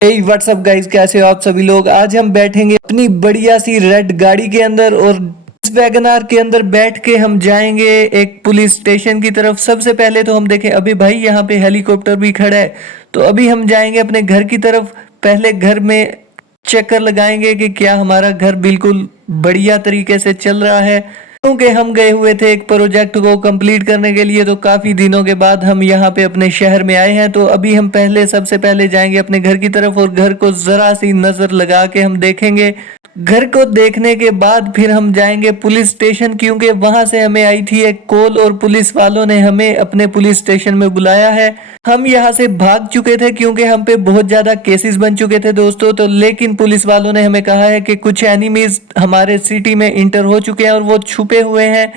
hey WhatsApp guys, कैसे हो आप सभी लोग। आज हम बैठेंगे अपनी बढ़िया सी रेड गाड़ी के अंदर और इस वैगनार के अंदर बैठ के हम जाएंगे एक पुलिस स्टेशन की तरफ। सबसे पहले तो हम देखें, अभी भाई यहाँ पे हेलीकॉप्टर भी खड़ा है, तो अभी हम जाएंगे अपने घर की तरफ। पहले घर में चक्कर लगाएंगे कि क्या हमारा घर बिल्कुल बढ़िया तरीके से चल रहा है, क्योंकि हम गए हुए थे एक प्रोजेक्ट को कंप्लीट करने के लिए। तो काफी दिनों के बाद हम यहाँ पे अपने शहर में आए हैं, तो अभी हम सबसे पहले जाएंगे अपने घर की तरफ और घर को जरा सी नजर लगा के हम देखेंगे। घर को देखने के बाद फिर हम जाएंगे पुलिस स्टेशन, क्योंकि वहां से हमें आई थी एक कॉल और पुलिस वालों ने हमें अपने पुलिस स्टेशन में बुलाया है। हम यहाँ से भाग चुके थे क्योंकि हम पे बहुत ज्यादा केसेस बन चुके थे दोस्तों, तो लेकिन पुलिस वालों ने हमें कहा है कि कुछ एनिमीज हमारे सिटी में इंटर हो चुके हैं और वो छुपे हुए हैं।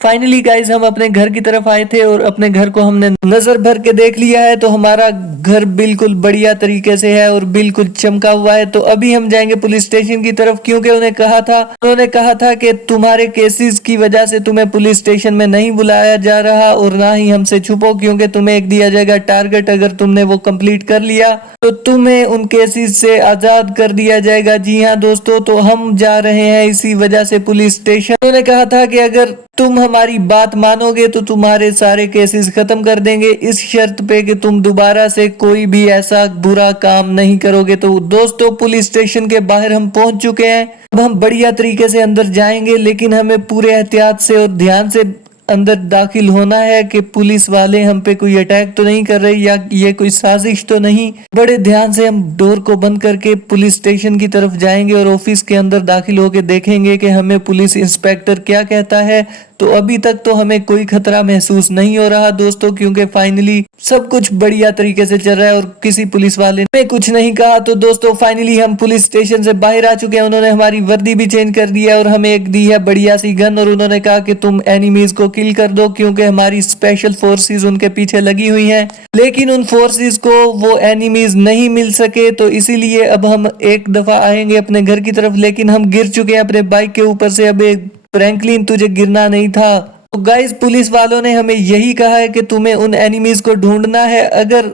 फाइनली गाइज हम अपने घर की तरफ आए थे और अपने घर को हमने नजर भर के देख लिया है, तो हमारा घर बिल्कुल बढ़िया तरीके से है और बिल्कुल चमका हुआ है। तो अभी हम जाएंगे पुलिस स्टेशन की तरफ, क्योंकि उन्होंने कहा था कि तुम्हारे केसेस की वजह से तुम्हें पुलिस स्टेशन में नहीं बुलाया जा रहा और ना ही हमसे छुपो, क्योंकि तुम्हें एक दिया जाएगा टारगेट। अगर तुमने वो कंप्लीट कर लिया तो तुम्हें उन केसेस से आजाद कर दिया जाएगा। जी हाँ दोस्तों, तो हम जा रहे हैं इसी वजह से पुलिस स्टेशन। उन्होंने कहा था कि अगर तुम हमारी बात मानोगे तो तुम्हारे सारे केसेस खत्म कर देंगे, इस शर्त पे कि तुम दोबारा से कोई भी ऐसा बुरा काम नहीं करोगे। तो दोस्तों, पुलिस स्टेशन के बाहर हम पहुंच चुके हैं। अब हम बढ़िया तरीके से अंदर जाएंगे, लेकिन हमें पूरे एहतियात से और ध्यान से अंदर दाखिल होना है कि पुलिस वाले हम पे कोई अटैक तो नहीं कर रहे या ये कोई साजिश तो नहीं। बड़े ध्यान से हम डोर को बंद करके पुलिस स्टेशन की तरफ जाएंगे और ऑफिस के अंदर दाखिल होके देखेंगे कि हमें पुलिस इंस्पेक्टर क्या कहता है। तो अभी तक तो हमें कोई खतरा महसूस नहीं हो रहा दोस्तों, क्योंकि फाइनली सब कुछ बढ़िया तरीके से चल रहा है और किसी पुलिस वाले ने कुछ नहीं कहा। तो दोस्तों, फाइनली हम पुलिस स्टेशन से बाहर आ चुके हैं। उन्होंने हमारी वर्दी भी चेंज कर दी है और हमें एक दी है बढ़िया सी गन, और उन्होंने कहा कि तुम एनिमीज को किल कर दो, क्योंकि हमारी स्पेशल फोर्सेस उनके पीछे लगी हुई हैं। लेकिन उन फोर्सेस को वो एनिमीज नहीं मिल सके, तो इसीलिए अब हम एक दफा आएंगे अपने घर की तरफ, लेकिन हम गिर चुके हैं अपने बाइक के ऊपर से। अब फ्रैंकलिन, तुझे गिरना नहीं था। तो गाइस, पुलिस वालों ने हमें यही कहा है कि तुम्हें उन एनिमीज को ढूंढना है। अगर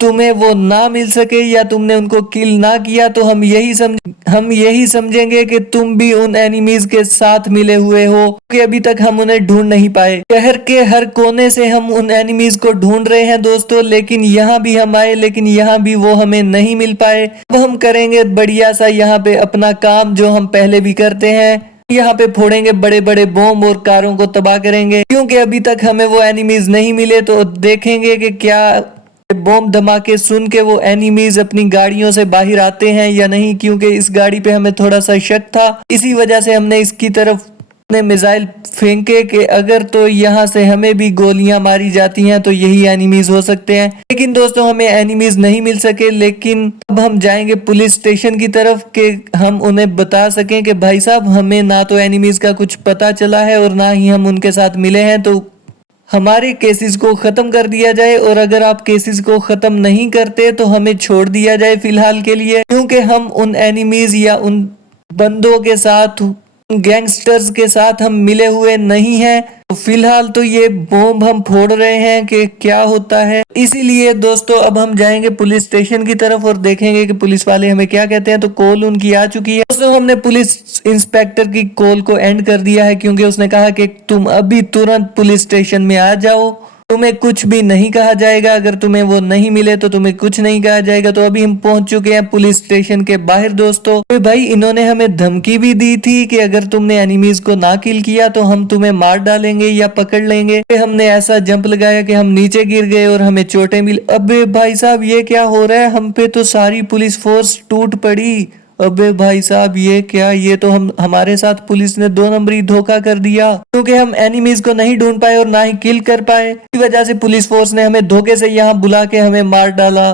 तुम्हें वो ना मिल सके या तुमने उनको किल ना किया तो हम यही समझेंगे कि तुम भी उन एनिमीज के साथ मिले हुए हो, क्योंकि अभी तक हम उन्हें ढूंढ नहीं पाए। शहर के हर कोने से हम उन एनिमीज को ढूंढ रहे हैं दोस्तों, लेकिन यहाँ भी हम आए, लेकिन यहाँ भी वो हमें नहीं मिल पाए। अब हम करेंगे बढ़िया सा यहाँ पे अपना काम, जो हम पहले भी करते हैं। यहाँ पे फोड़ेंगे बड़े बड़े बॉम्ब और कारों को तबाह करेंगे, क्योंकि अभी तक हमें वो एनिमीज नहीं मिले। तो देखेंगे कि क्या बॉम्ब धमाके सुन के वो एनिमीज अपनी गाड़ियों से बाहर आते हैं या नहीं, क्योंकि इस गाड़ी पे हमें थोड़ा सा शक था। इसी वजह से हमने इसकी तरफ अपने मिसाइल फेंके कि अगर तो यहाँ से हमें भी गोलियां मारी जाती हैं तो यही एनिमीज हो सकते हैं। लेकिन दोस्तों, हमें एनिमीज नहीं मिल सके। लेकिन अब हम जाएंगे पुलिस स्टेशन की तरफ कि हम उन्हें बता सकें कि भाई साहब, हमें ना तो एनिमीज का कुछ पता चला है और ना ही हम उनके साथ मिले हैं, तो हमारे केसेस को खत्म कर दिया जाए। और अगर आप केसेस को खत्म नहीं करते तो हमें छोड़ दिया जाए फिलहाल के लिए, क्योंकि हम उन एनिमीज या उन बंदों के साथ, गैंगस्टर्स के साथ हम मिले हुए नहीं हैं। तो फिलहाल तो ये बॉम्ब हम फोड़ रहे हैं कि क्या होता है। इसीलिए दोस्तों, अब हम जाएंगे पुलिस स्टेशन की तरफ और देखेंगे कि पुलिस वाले हमें क्या कहते हैं। तो कॉल उनकी आ चुकी है दोस्तों। हमने पुलिस इंस्पेक्टर की कॉल को एंड कर दिया है, क्योंकि उसने कहा कि तुम अभी तुरंत पुलिस स्टेशन में आ जाओ, तुम्हें कुछ भी नहीं कहा जाएगा। अगर तुम्हें वो नहीं मिले तो तुम्हें कुछ नहीं कहा जाएगा। तो अभी हम पहुंच चुके हैं पुलिस स्टेशन के बाहर दोस्तों। तो भाई, इन्होंने हमें धमकी भी दी थी कि अगर तुमने एनिमीज को ना किल किया तो हम तुम्हें मार डालेंगे या पकड़ लेंगे। हमने ऐसा जंप लगाया कि हम नीचे गिर गए और हमें चोटें मिली। अबे भाई साहब, ये क्या हो रहा है? हम पे तो सारी पुलिस फोर्स टूट पड़ी। अबे भाई साहब, ये क्या? ये तो हमारे साथ पुलिस ने 2 नंबरी धोखा कर दिया, क्योंकि हम एनिमीज को नहीं ढूंढ पाए और ना ही किल कर पाए। इस वजह से पुलिस फोर्स ने हमें धोखे से यहाँ बुला के हमें मार डाला।